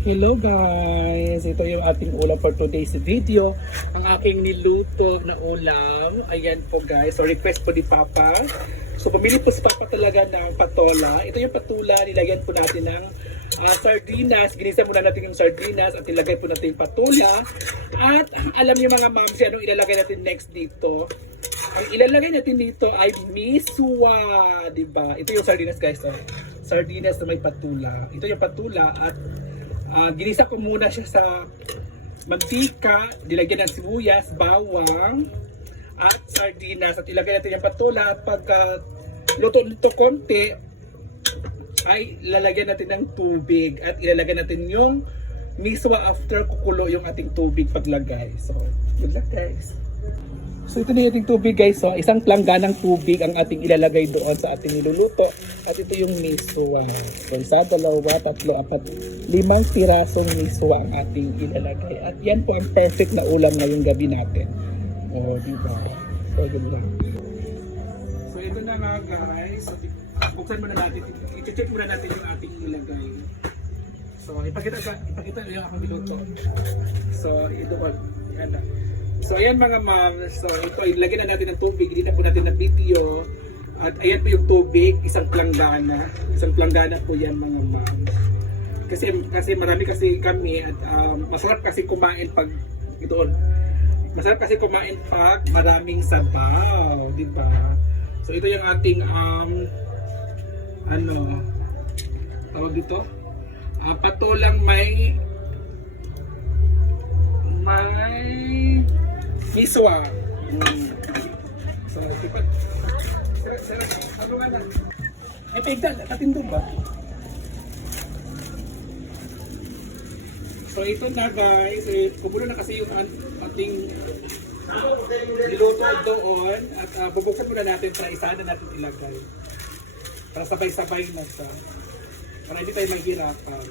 Hello guys! Ito yung ating ulam for today's video. Ang aking niluto na ulam. Ayan po guys. So request po ni Papa. So pumili po si Papa talaga ng patola. Ito yung patula. Nilagyan po natin ng sardinas. Ginisa muna natin yung sardinas at nilagay po natin yung patula. At alam niyo mga mamsi, anong ilalagay natin next dito? Ang ilalagay natin dito ay miswa. Diba? Ito yung sardinas guys. Oh. Sardinas na may patula. Ito yung patula at ginisa ko muna siya sa mantika, nilagyan ng sibuyas, bawang, at sardinas. At ilagay natin yung patula. At pag luto-luto konti, ay lalagyan natin ng tubig. At ilalagay natin yung miswa after kukulo yung ating tubig paglagay. So, good luck guys. So ito na yung ating tubig guys. So isang plangganang tubig ang ating ilalagay doon sa ating niluluto. At ito yung miswa. So isa, dalawa, tatlo, apat, 5 pirasong miswa ang ating ilalagay. At yan po ang perfect na ulam ngayong gabi natin. Oh, diba? So yun lang. So ito na nga guys. So, buksan muna natin. I-check muna natin yung ating ilagay. So ipakita yung akong niluto. So ito po. Yan na. So ayan mga ma'am, so ito ilagyan na natin ng tubig, hindi na po natin na video. At ayan po yung tubig, isang planggana po yan mga ma'am. Kasi marami kasi kami at masarap kasi kumain pag ito. Masarap kasi kumain pag maraming sabaw, di ba? So ito yung ating tawag dito? Patolang may miswa. So, tipat. Sir, ano nga na? Ay, pegdal. Tatindong ba? So, ito na guys. Kumulo na kasi yung ating niluto doon. At bubuksan muna natin para isa na natin ilagay. Para sabay-sabay na siya. Para hindi tayo maghirapan.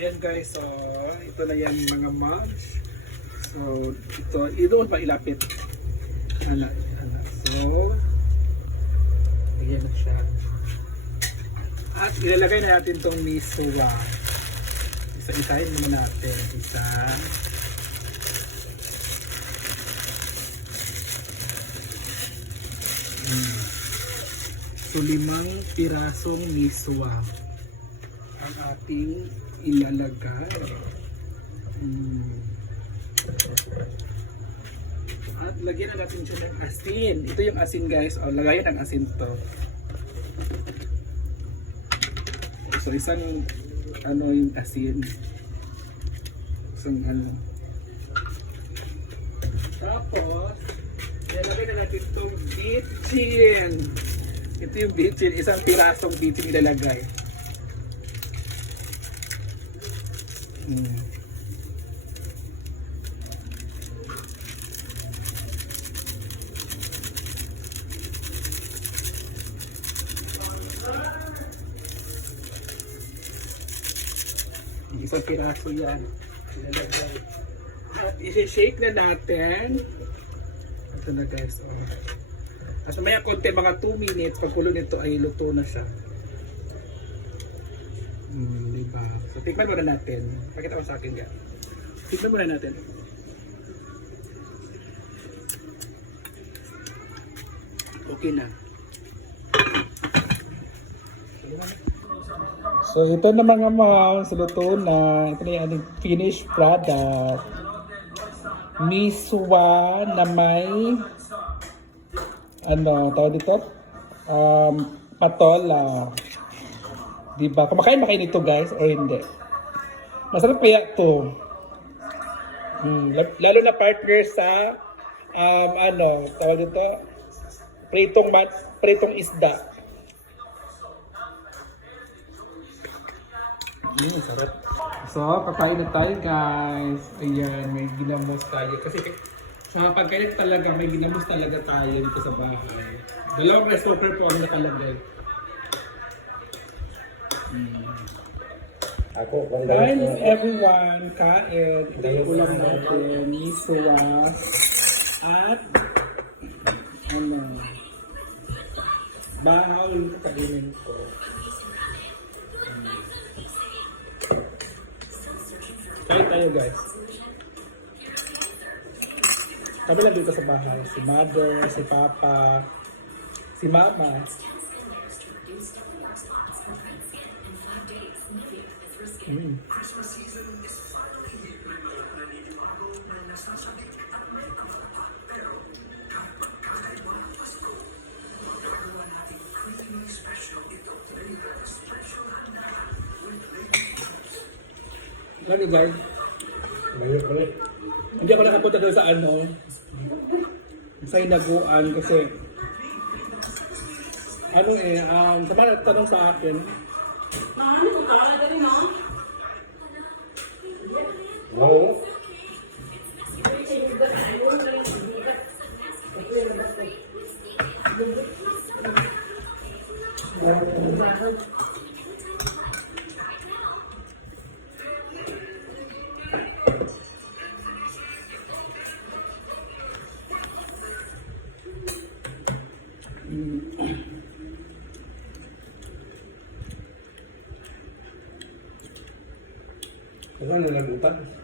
Ayan guys, so ito na yan mga moms. So doon pa ilapit. So ayan na siya. At ilalagay na natin tong miswa. Isa-isahin muna natin. Isa. So 5 pirasong miswa ang ating ilalagay. At lagyan na natin siya ng asin. Ito yung asin guys. O, lagayan ng asin to. So isang yung asin. Isang Tapos ilalagay na natin itong bitchin. Ito yung bitchin. Isang pirasong bitchin ilalagay. Isang piraso yan. Ilalagay. At isi-shake na natin. Ito na guys. Oh. At mamaya konti, mga 2 minutes, pagkulo nito ay luto na siya. Diba? So tikman muna natin. Pakita ko sa akin yan. Tikman muna natin. Okay na. So ito na mga moms, luto na. Ito na yung ating finished product. Miswa na may tawag dito? Patola. Diba? Kumakain ba kayo nito guys or hindi? Masarap kaya ito. Lalo na partner sa tawag dito? Pritong isda. Sarap. So, kakain na tayo guys. Ayan, may ginamos tayo. Kasi sa pagkain talaga, may ginamos talaga tayo dito sa bahay. 2 rice cooker po ang nakalagay. Ako, kung Hi gano'n. everyone! Kain! Ito yung ulam natin. Miswa. At ano, bahaw yung kakainin ko. Kain tayo guys. Kami lang dito sa bahay. Si Mother, si Papa, si Mama. Lagi guys. Balik, balik. Hindi ako nakapunta doon sa ano, sa hinaguan kasi ano sa mga tanong sa akin, Oo. Kasi nalagutan.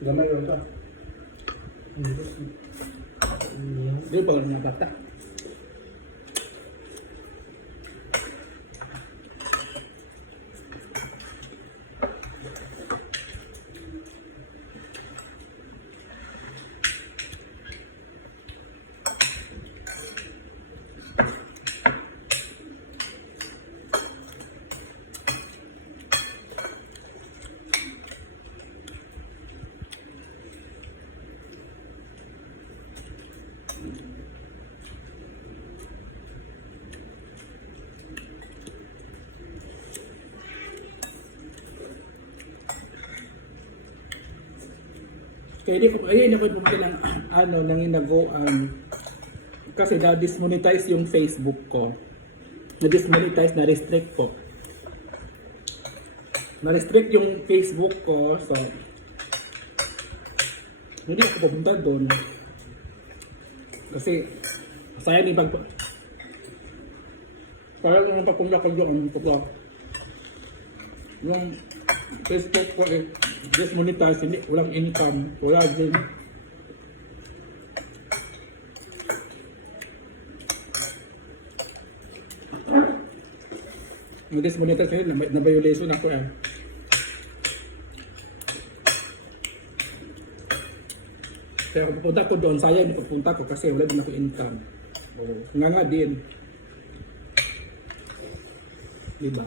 Gamay yun ka. hindi pa rin bata. Kaya di ko, ayun naman po lang, ano, nanginaguan. Kasi na-dismonetize yung Facebook ko. Na-dismonetize, na-restrict ko. Na-restrict yung Facebook ko, so hindi ako pupunta doon. Kasi, sayang ibang parang nung papunta ko doon, yung Facebook ko dismonetize, hindi, walang income, wala din. Yung dismonetize yun, na-violation ako eh. Kaya kung pupunta ko doon, sayang yung pupunta ko kasi wala din ako income. Nga din. Diba?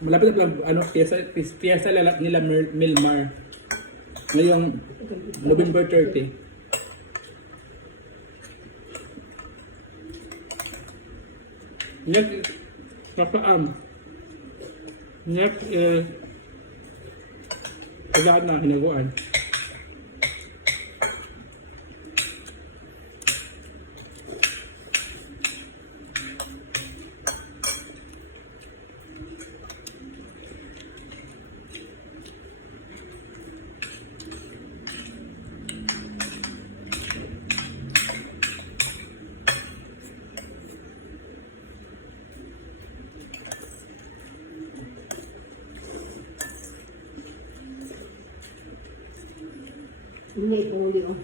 Malapit na lang, ano, piyesa nila Milmar. Ngayong November 30. Next, next is, kailangan na hinaguan. Hindi ko uli oh.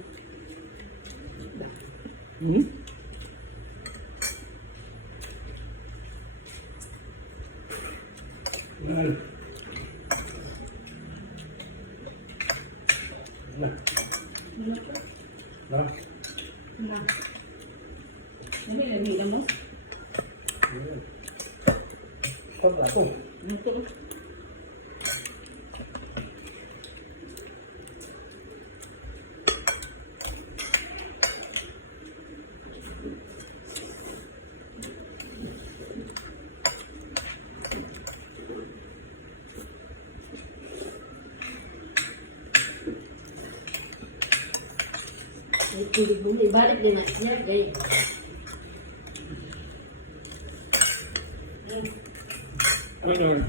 Lami lang mo? Sarap ako. Ito. Hindi bumi, balik din na siya. Kaya, Ano?